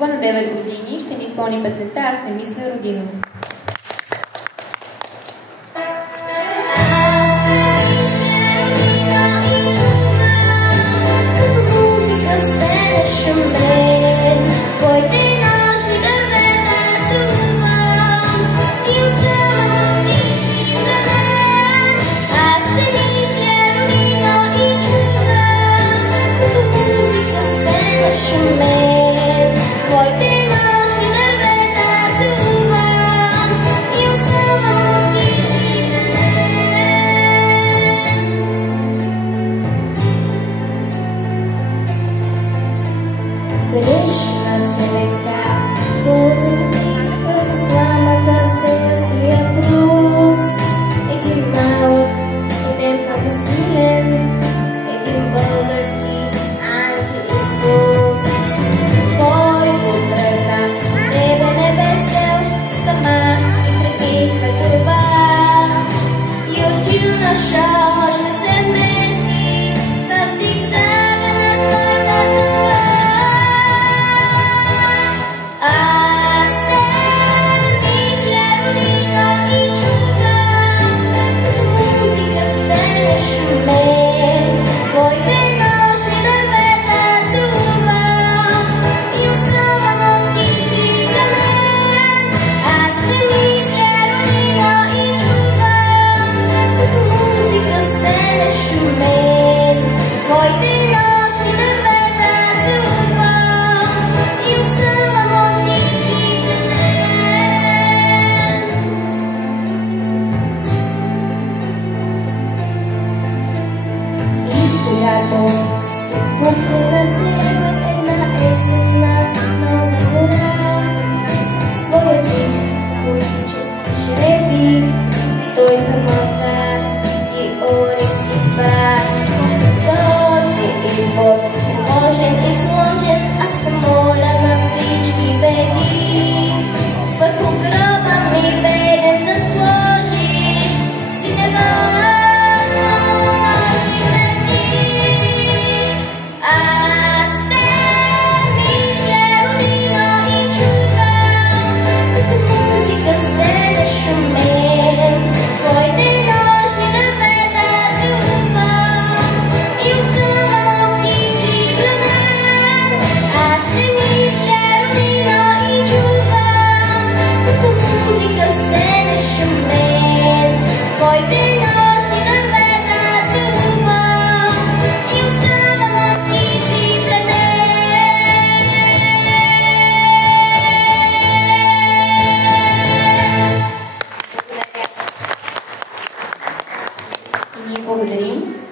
Любова на 9 години ще ни изпълни песента "Аз не мисля родино". Грешна сега, Богът ти върху сламата се разкрия трус. Един малък, един много силен, един български анти-Исус, който тръгна небе небесел с кама и трагийска турба. И от юноша ще се меси в зигзага на своята съдба. Се пукна на една есенна нова зора, своя тих политически жреби той замълка и Орис избра. Този избор е можен и сложен, аз те моля на всички беди. Върху гроба ми беден да сложиш синева. Благодарим.